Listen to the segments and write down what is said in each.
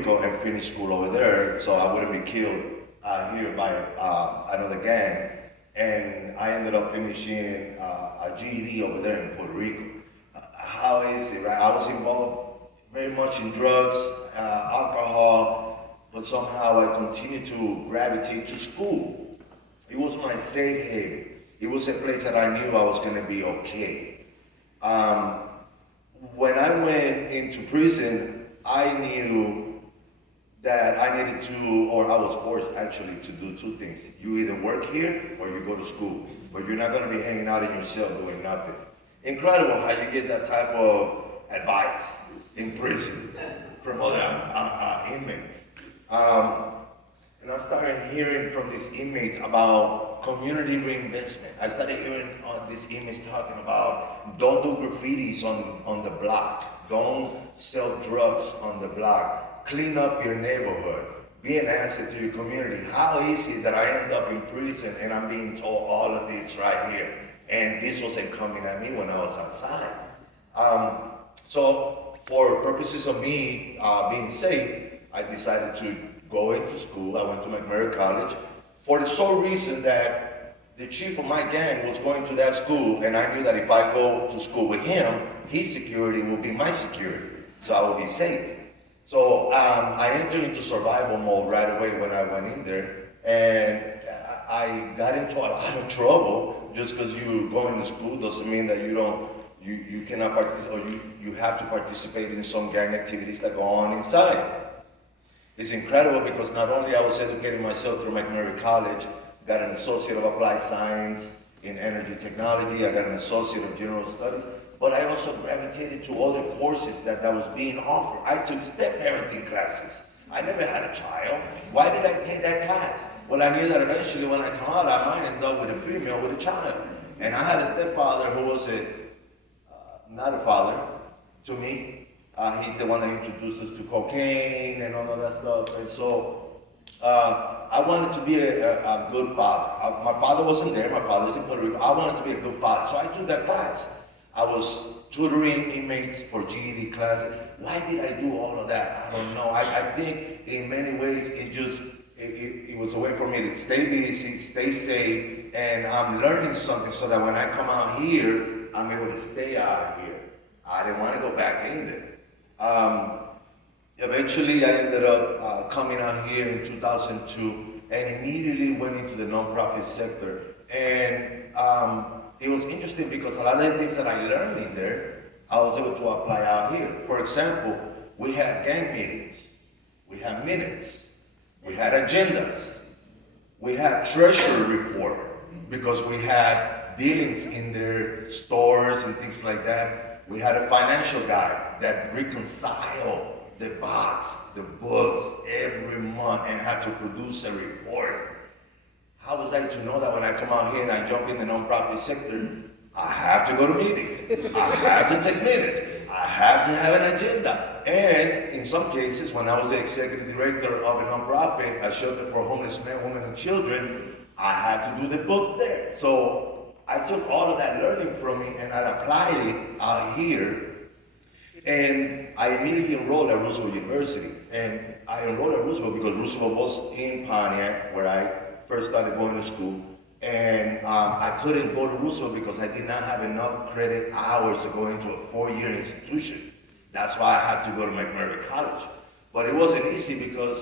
Rico and finish school over there, so I wouldn't be killed here by another gang. And I ended up finishing a GED over there in Puerto Rico. How is it, right? I was involved very much in drugs, alcohol, but somehow I continued to gravitate to school. It was my safe haven. It was a place that I knew I was going to be okay. When I went into prison, I knew that I needed to, or I was forced actually to do two things. You either work here or you go to school, but you're not going to be hanging out in your cell doing nothing. Incredible how you get that type of advice in prison from other inmates. And I started hearing from these inmates about community reinvestment. I started hearing these inmates talking about don't do graffitis on the block, don't sell drugs on the block, clean up your neighborhood, be an asset to your community. How is it that I end up in prison and I'm being told all of this right here? And this wasn't coming at me when I was outside. So for purposes of me being safe, I decided to go into school. I went to McMurray College for the sole reason that the chief of my gang was going to that school, and I knew that if I go to school with him, his security will be my security, so I will be safe. So I entered into survival mode right away when I went in there, and I got into a lot of trouble. Just because you're going to school doesn't mean that you cannot participate, or you have to participate in some gang activities that go on inside. It's incredible because not only I was educating myself through McMurray College, got an Associate of Applied Science in Energy Technology, I got an Associate of General Studies, but I also gravitated to other courses that was being offered. I took step parenting classes. I never had a child. Why did I take that class? Well, I knew that eventually when I come out, I might end up with a female with a child. And I had a stepfather who was not a father to me. He's the one that introduced us to cocaine and all of that stuff. And so I wanted to be a good father. My father wasn't there. My father's in Puerto Rico. I wanted to be a good father. So I took that class. I was tutoring inmates for GED classes. Why did I do all of that? I don't know. I think in many ways it was a way for me to stay busy, stay safe, and I'm learning something so that when I come out here, I'm able to stay out here. I didn't want to go back in there. Eventually, I ended up coming out here in 2002 and immediately went into the nonprofit sector. And it was interesting because a lot of the things that I learned in there, I was able to apply out here. For example, we had gang meetings, we had minutes, we had agendas, we had treasury report because we had dealings in their stores and things like that. We had a financial guy that reconciled the box, the books every month and had to produce a report. How was I to know that when I come out here and I jump in the nonprofit sector, I have to go to meetings, I have to take minutes, I have to have an agenda. And in some cases, when I was the executive director of a nonprofit, a shelter for homeless men, women, and children, I had to do the books there. So I took all of that learning from me and I applied it out here. And I immediately enrolled at Roosevelt University. And I enrolled at Roosevelt because Roosevelt was in Pontiac, where I first started going to school. And I couldn't go to Roosevelt because I did not have enough credit hours to go into a 4-year institution. That's why I had to go to McMurray College. But it wasn't easy because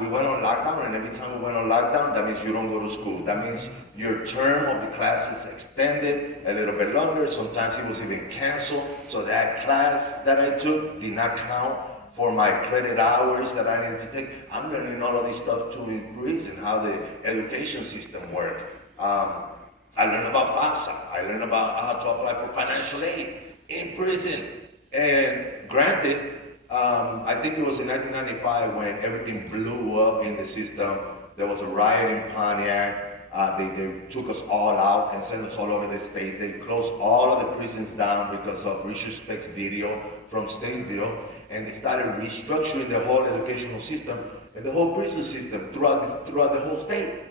we went on lockdown, and every time we went on lockdown, that means you don't go to school. That means your term of the classes extended a little bit longer. Sometimes it was even canceled. So that class that I took did not count for my credit hours that I needed to take. I'm learning all of this stuff too in prison, how the education system works. I learned about FAFSA. I learned about how to apply for financial aid in prison. And granted, I think it was in 1995 when everything blew up in the system. There was a riot in Pontiac. They took us all out and sent us all over the state. They closed all of the prisons down because of Richard Speck's video from Stateville. And they started restructuring the whole educational system and the whole prison system throughout the whole state.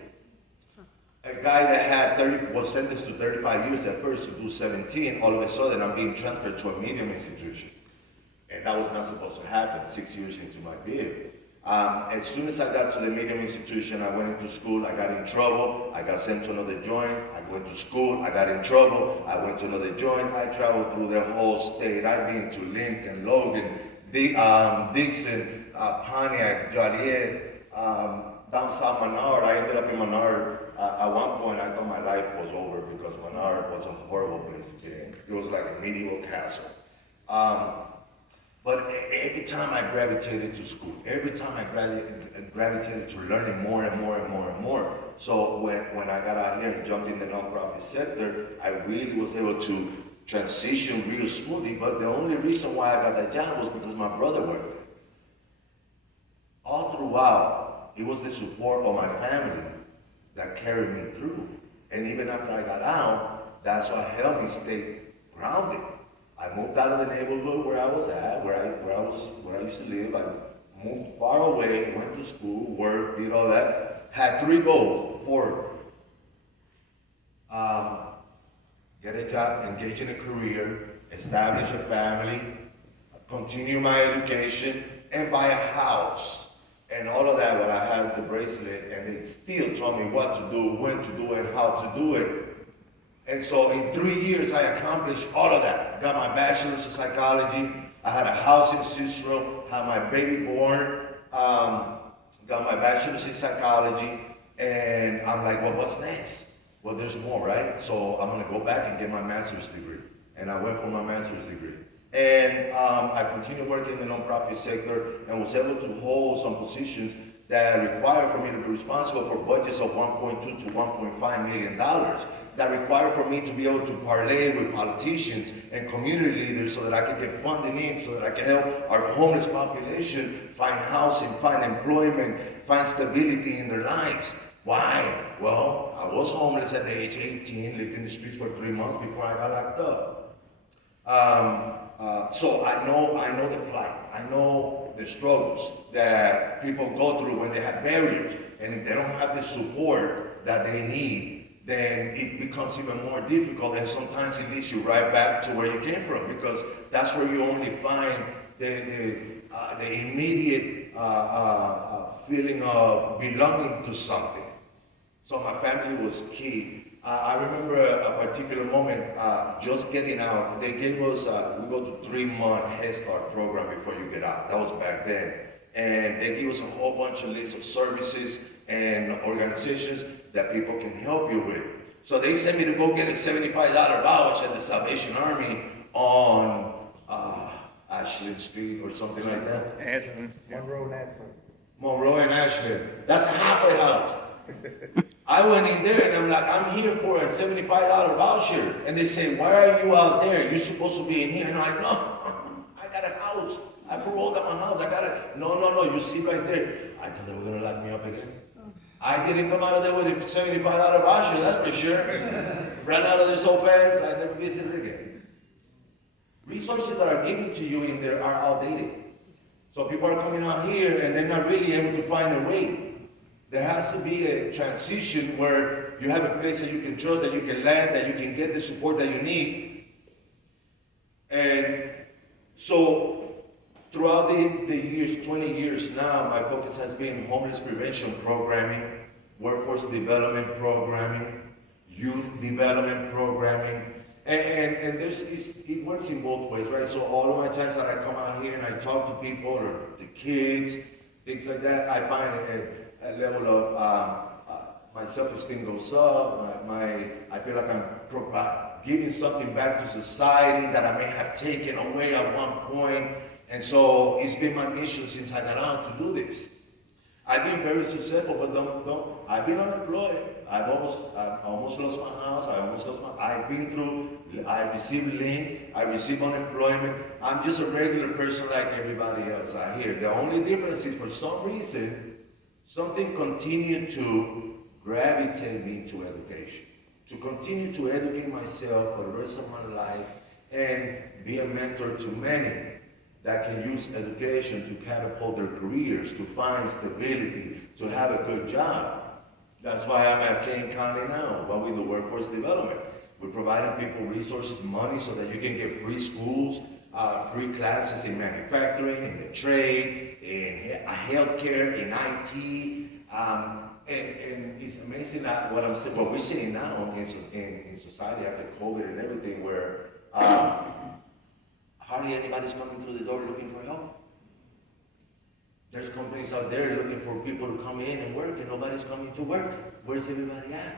A guy that was sentenced to 35 years at first to do 17, all of a sudden I'm being transferred to a medium institution. And that was not supposed to happen 6 years into my bid. As soon as I got to the medium institution, I went into school, I got in trouble, I got sent to another joint, I went to school, I got in trouble, I went to another joint, I traveled through the whole state. I've been to Lincoln, Logan, Dixon, Pontiac, Joliet, down south Menard. I ended up in Menard. At one point, I thought my life was over because Menard was a horrible place to be in. It was like a medieval castle. But every time I gravitated to school, every time I gravitated to learning more and more and more and more. So when I got out here and jumped in the nonprofit sector, I really was able to transition real smoothly. But the only reason why I got that job was because my brother worked there. All throughout, it was the support of my family that carried me through. And even after I got out, that's what helped me stay grounded. I moved out of the neighborhood where I was at, where I used to live. I moved far away, went to school, worked, did all that. Had 3 goals: 4, get a job, engage in a career, establish a family, continue my education, and buy a house. And all of that when I had the bracelet, and they still told me what to do, when to do it, how to do it. And so in 3 years, I accomplished all of that. Got my bachelor's in psychology. I had a house in Cicero, had my baby born, got my bachelor's in psychology, and I'm like, well, what's next? Well, there's more, right? So I'm gonna go back and get my master's degree. And I went for my master's degree. And I continued working in the nonprofit sector and was able to hold some positions that required for me to be responsible for budgets of $1.2 to $1.5 million. That required for me to be able to parlay with politicians and community leaders so that I could get funding in, so that I could help our homeless population find housing, find employment, find stability in their lives. Why? Well, I was homeless at the age of 18, lived in the streets for 3 months before I got locked up. So I know the plight. I know the struggles that people go through when they have barriers, and if they don't have the support that they need, then it becomes even more difficult, and sometimes it leads you right back to where you came from, because that's where you only find the immediate feeling of belonging to something. So my family was key. I remember a particular moment, just getting out. They gave us, we go to 3-month Head Start program before you get out. That was back then. And they give us a whole bunch of lists of services and organizations that people can help you with. So they sent me to go get a $75 voucher at the Salvation Army on Ashland Street or something like that. Ashland. Monroe and Ashland. That's a halfway house. I went in there and I'm like, I'm here for a $75 voucher. And they say, why are you out there? You're supposed to be in here. And I'm like, no, I got a house. I paroled at my house. I got it. No, you see right there. I thought they were going to lock me up again. I didn't come out of there with a $75 voucher, that's for sure. Ran out of there so fast, I never visited again. Resources that are given to you in there are outdated. So people are coming out here and they're not really able to find a way. There has to be a transition where you have a place that you can trust, that you can land, that you can get the support that you need. And so throughout the years, 20 years now, my focus has been homeless prevention programming, workforce development programming, youth development programming, and it works in both ways, right? So all of my times that I come out here and I talk to people or the kids, things like that, I find a level of my self-esteem goes up. I feel like I'm giving something back to society that I may have taken away at one point. And so it's been my mission since I got out to do this. I've been very successful, but I've been unemployed. I almost lost my house. I received link. I received unemployment. I'm just a regular person like everybody else out here. The only difference is for some reason, something continued to gravitate me to education. To continue to educate myself for the rest of my life and be a mentor to many that can use education to catapult their careers, to find stability, to have a good job. That's why I'm at Kane County now, what we do workforce development. We're providing people resources, money, so that you can get free schools, free classes in manufacturing, in the trade, in healthcare, in IT. And it's amazing that what we're seeing now in society after COVID and everything, where hardly anybody's coming through the door looking for help. There's companies out there looking for people to come in and work, and nobody's coming to work. Where's everybody at?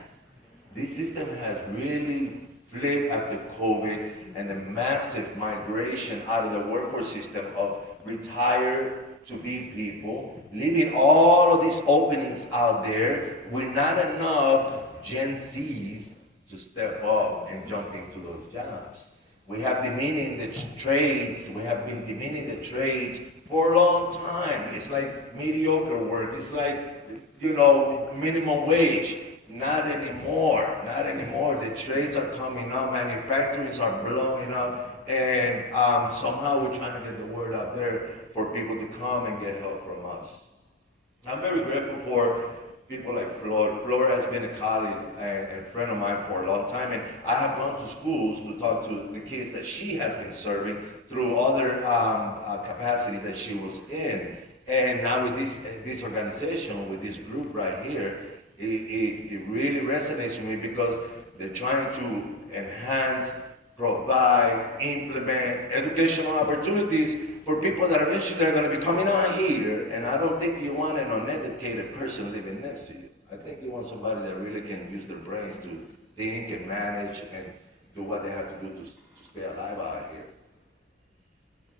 This system has really flipped after COVID and the massive migration out of the workforce system of retired to be people, leaving all of these openings out there with not enough Gen Zs to step up and jump into those jobs. We have demeaning the trades, we have been demeaning the trades for a long time. It's like mediocre work, it's like, minimum wage. Not anymore, not anymore. The trades are coming up, manufacturers are blowing up, and somehow we're trying to get the word out there for people to come and get help from us. I'm very grateful for people like Flor. Flor has been a colleague and friend of mine for a long time, and I have gone to schools to talk to the kids that she has been serving through other capacities that she was in. And now with this organization, with this group right here, it really resonates with me because they're trying to enhance, provide, implement educational opportunities for people that eventually are going to be coming out here. And I don't think you want an uneducated person living next to you. I think you want somebody that really can use their brains to think and manage and do what they have to do to stay alive out here.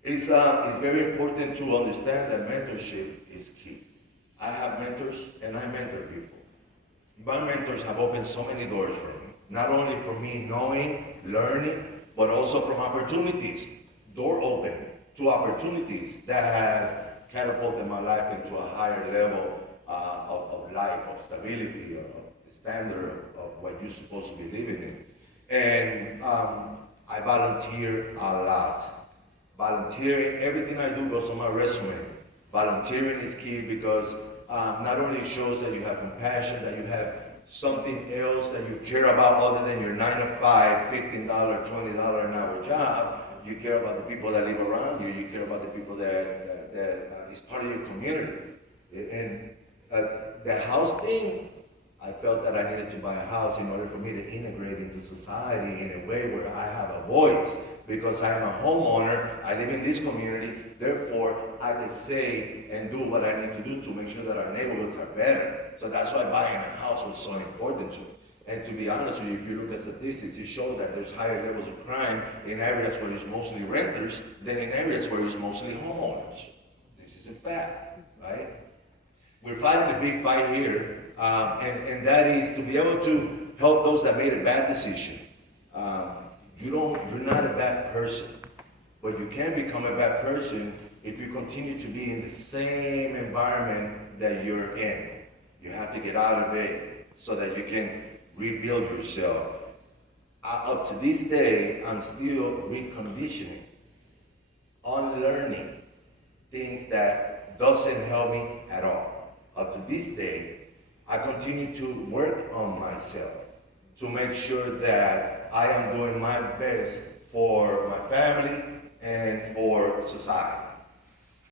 It's very important to understand that mentorship is key. I have mentors and I mentor people. My mentors have opened so many doors for me, not only for me knowing, learning, but also from opportunities, door opening to opportunities that has catapulted my life into a higher level of life, of stability, of the standard of what you're supposed to be living in. And I volunteer a lot. Volunteering, everything I do goes on my resume. Volunteering is key because not only shows that you have compassion, that you have something else that you care about other than your 9 to 5, $15, $20 an hour job. You care about the people that live around you. You care about the people that is part of your community. And the house thing, I felt that I needed to buy a house in order for me to integrate into society in a way where I have a voice. Because I am a homeowner, I live in this community, therefore I can say and do what I need to do to make sure that our neighborhoods are better. So that's why buying a house was so important to me. And to be honest with you, if you look at statistics, it shows that there's higher levels of crime in areas where it's mostly renters than in areas where it's mostly homeowners. This is a fact, right? We're fighting a big fight here, and that is to be able to help those that made a bad decision. You're not a bad person, but you can become a bad person if you continue to be in the same environment that you're in. You have to get out of it so that you can rebuild yourself. Up to this day, I'm still reconditioning, unlearning things that doesn't help me at all. Up to this day, I continue to work on myself to make sure that I am doing my best for my family and for society.